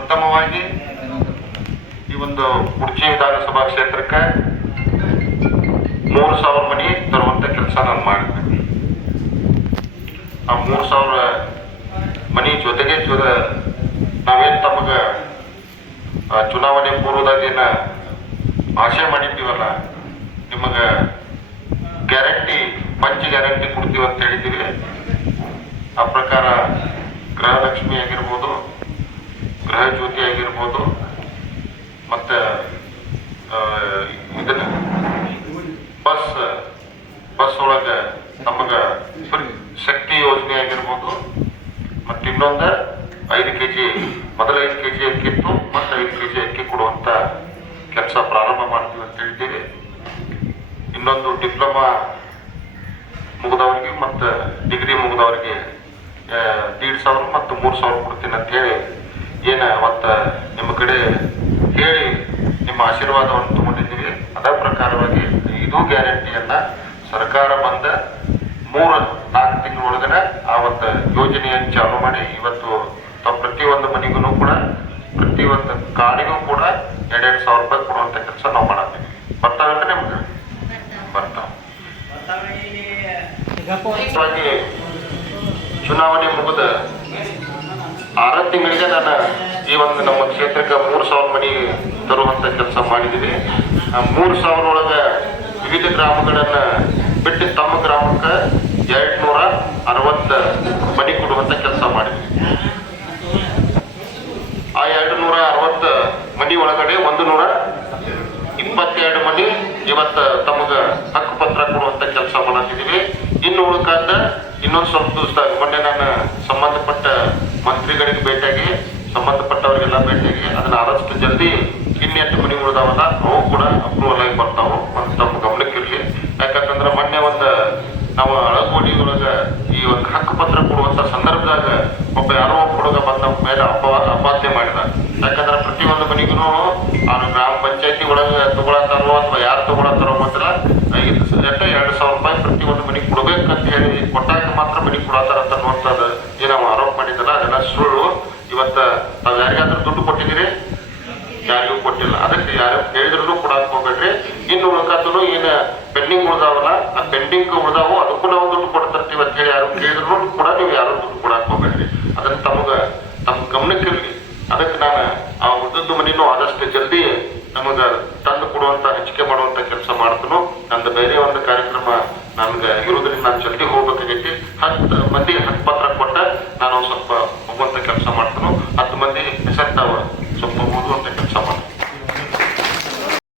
ಪ್ರಥಮವಾಗಿ ಈ ಒಂದು ಕುರ್ಚಿ ವಿಧಾನಸಭಾ ಕ್ಷೇತ್ರಕ್ಕೆ 3,000 ಮನೆ ತರುವಂತ ಕೆಲಸ ನಾನು ಮಾಡಿದ್ದೆ. ಆ 3,000 ಮನೆ ಜೊತೆಗೆ ನಾವೇನು ತಮಗೆ ಚುನಾವಣೆ ಪೂರ್ವದಾಗ ಏನ ಆಶೆ ಮಾಡಿದ್ದೀವಲ್ಲ, ನಿಮಗೆ ಗ್ಯಾರಂಟಿ ಗ್ಯಾರಂಟಿ ಕೊಡ್ತೀವಿ ಅಂತ ಹೇಳಿದ್ದೀವಿ. ಆ ಪ್ರಕಾರ ಗೃಹಲಕ್ಷ್ಮಿ ಆಗಿರ್ಬೋದು, ಗೃಹ ಜ್ಯೋತಿ ಆಗಿರ್ಬೋದು, ಮತ್ತು ಇದನ್ನ ಬಸ್ ಒಳಗೆ ನಮಗೆ ಶಕ್ತಿ ಯೋಜನೆ ಆಗಿರ್ಬೋದು, ಮತ್ತು ಇನ್ನೊಂದು 5 kg ಮೊದಲ 5 kg ಅಕ್ಕಿ ಇತ್ತು, ಮತ್ತು 5 kg ಅಕ್ಕಿ ಕೊಡುವಂತ ಕೆಲಸ ಪ್ರಾರಂಭ ಮಾಡ್ತೀವಿ ಅಂತ ಹೇಳಿದ್ದೀವಿ. ಇನ್ನೊಂದು ಡಿಪ್ಲೊಮಾ ಮುಗಿದವ್ರಿಗೆ ಮತ್ತು ಡಿಗ್ರಿ ಮುಗಿದವ್ರಿಗೆ 1,500 ಮತ್ತು 3,000 ಕೊಡ್ತೀನಿ ಅಂತ ಹೇಳಿ ಅವತ್ತು ನಿಮ್ಮ ಕಡೆ ಹೇಳಿ ನಿಮ್ಮ ಆಶೀರ್ವಾದವನ್ನು ತಗೊಂಡಿದ್ದೀವಿ. ಅದೇ ಪ್ರಕಾರವಾಗಿ ಇದು ಗ್ಯಾರಂಟಿಯನ್ನ ಸರ್ಕಾರ ಬಂದ 3-4 ತಿಂಗಳೊಳಗನೆ ಆ ಒಂದು ಯೋಜನೆಯನ್ನು ಚಾಲೂ ಮಾಡಿ ಇವತ್ತು ಪ್ರತಿಯೊಂದು ಮನೆಗೂ ಕೂಡ, ಪ್ರತಿಯೊಂದು ಕಾಡಿಗೂ ಕೂಡ 2,000 ರೂಪಾಯಿ ಕೊಡುವಂತ ಕೆಲಸ ನಾವು ಮಾಡತ್ತೀವಿ. ಬರ್ತಾವೆ ನಿಮ್ಗೆ ಬರ್ತಾವ. ಚುನಾವಣೆ ಮುಗಿದ 6 ತಿಂಗಳಿಗೆ ನಾನು ಈ ಒಂದು ನಮ್ಮ ಕ್ಷೇತ್ರಕ್ಕೆ 3,000 ಮನೆ ತರುವಂತ ಕೆಲಸ ಮಾಡಿದ್ದೀವಿ. ಆ 3,000 ಒಳಗೆ ವಿವಿಧ ಗ್ರಾಮಗಳನ್ನ ಬಿಟ್ಟು ತಮ್ಮ ಗ್ರಾಮಕ್ಕೆ 260 ಮನೆ ಕೊಡುವಂತ ಕೆಲಸ ಮಾಡಿದ್ವಿ. ಆ 260 ಮನೆ ಒಳಗಡೆ 122 ಮನೆ ಇವತ್ತು ತಮಗ ಹಕ್ಕು ಪತ್ರ ಕೊಡುವಂತ ಕೆಲಸ ಮಾಡತ್ತಿದ್ದೀವಿ. ಇನ್ನು ಉಳ್ಕಾದ ಇನ್ನೊಂದು ಸ್ವಲ್ಪ ದಿವಸದಾಗ ಮೊನ್ನೆ ನಾನು ಸಂಬಂಧಪಟ್ಟ ಮಂತ್ರಿಗಳಿಗೆ ಭೇಟಿಯಾಗಿ, ಸಂಬಂಧಪಟ್ಟವರಿಗೆಲ್ಲ ಭೇಟಿಯಾಗಿ ಅದನ್ನ ಆದಷ್ಟು ಜಲ್ದಿ ಇನ್ನೆಂಟು ಮನೆ ಉಳಿದಾವಲ್ಲ ಅವು ಕೂಡ ಅಪ್ರೂವಲ್ ಆಗಿ ಬರ್ತಾವು. ಮತ್ತು ತಮ್ಮ ಗಮನಕ್ಕಿರಲಿ. ಯಾಕಂತಂದ್ರೆ ಮೊನ್ನೆ ನಾವು ಅಳಗೋಡಿ ಒಳಗೆ ಈ ಒಂದು ಹಕ್ಕು ಪತ್ರ ಕೊಡುವಂತ ಸಂದರ್ಭದಾಗ ಯಾರೋ ಒಬ್ಬ ಹುಡುಗ ಬಂದ ಮೇಲೆ ಅಪಾದ್ಯ ಮಾಡಿದ. ಯಾಕಂದ್ರೆ ಪ್ರತಿಯೊಂದು ಮನೆಗೂ ಅವ್ರು ಗ್ರಾಮ ಪಂಚಾಯತಿ ಒಳಗೆ ತಗೊಳತ್ತಾರೋ ಅಥವಾ ಯಾರು ತಗೊಳತ್ತಾರೋ ಗೊತ್ತಿಲ್ಲ, 2,000 ರೂಪಾಯಿ ಪ್ರತಿಯೊಂದು ಮನೆಗೆ ಕೊಡ್ಬೇಕಂತ ಹೇಳಿ ಕೊಟ್ಟಾಗ ಮಾತ್ರ ಮನೆಗೆ ಕೊಡತ್ತಾರಂತ ಅನ್ನುವಂಥದ್ದು ನಾವು ಆರೋಪ ಮಾಡಿದ್ದಲ್ಲ, ಅದೆಲ್ಲ ಸುಳ್ಳು. ಇವತ್ತು ತಾವು ಯಾರಿಗಾದ್ರೂ ದುಡ್ಡು ಕೊಟ್ಟಿದ್ದೀರಿ? ಯಾರಿಗೂ ಕೊಟ್ಟಿಲ್ಲ. ಅದಕ್ಕೆ ಯಾರು ಹೇಳಿದ್ರು ಕೊಡಕ್ ಹೋಗ್ಬೇಡ್ರಿ. ಇನ್ನು ಉಳ್ಕಾದ್ರು ಏನು ಪೆಂಡಿಂಗ್ ಉಳ್ದಾವಲ್ಲ, ಆ ಪೆಂಡಿಂಗ್ ಉಳ್ದಾವು ಅದಕ್ಕೂ ನಾವು ದುಡ್ಡು ಕೊಡ್ತಿರ್ತೀವಿ ಅಂತ ಹೇಳಿ ಯಾರು ಕೇಳಿದ್ರು ಕೂಡ ನೀವು ಯಾರು ದುಡ್ಡು ಕೊಡಕ್ ಹೋಗ್ಬೇಡ್ರಿ. ಅದನ್ನ ತಮ್ಮ ಗಮನಕ್ಕಿರಲಿ. ಅದಕ್ಕೆ ನಾನು ಆ ಉಳಿದದ್ದು ಮನೆಯೂ ಆದಷ್ಟು ಜಲ್ದಿ ನಮಗೆ ತಂದು ಕೊಡುವಂತ, ಹಂಚಿಕೆ ಮಾಡುವಂತ ಕೆಲಸ ಮಾಡ್ತನು. ನಂದು ಬೇರೆ ಒಂದು ಕಾರ್ಯಕ್ರಮ ನನ್ಗೆ ಇರೋದ್ರಿಂದ ನಾನು ಜಲ್ದಿ ಹೋಗ್ಬೇಕಾಗೈತಿ. 10 ಮಂದಿ ಹಕ್ಕು ಪತ್ರ ಕೊಟ್ಟ ನಾನು ಸ್ವಲ್ಪ ಹೋಗುವಂತ ಕೆಲಸ ಮಾಡ್ತೀನಿ.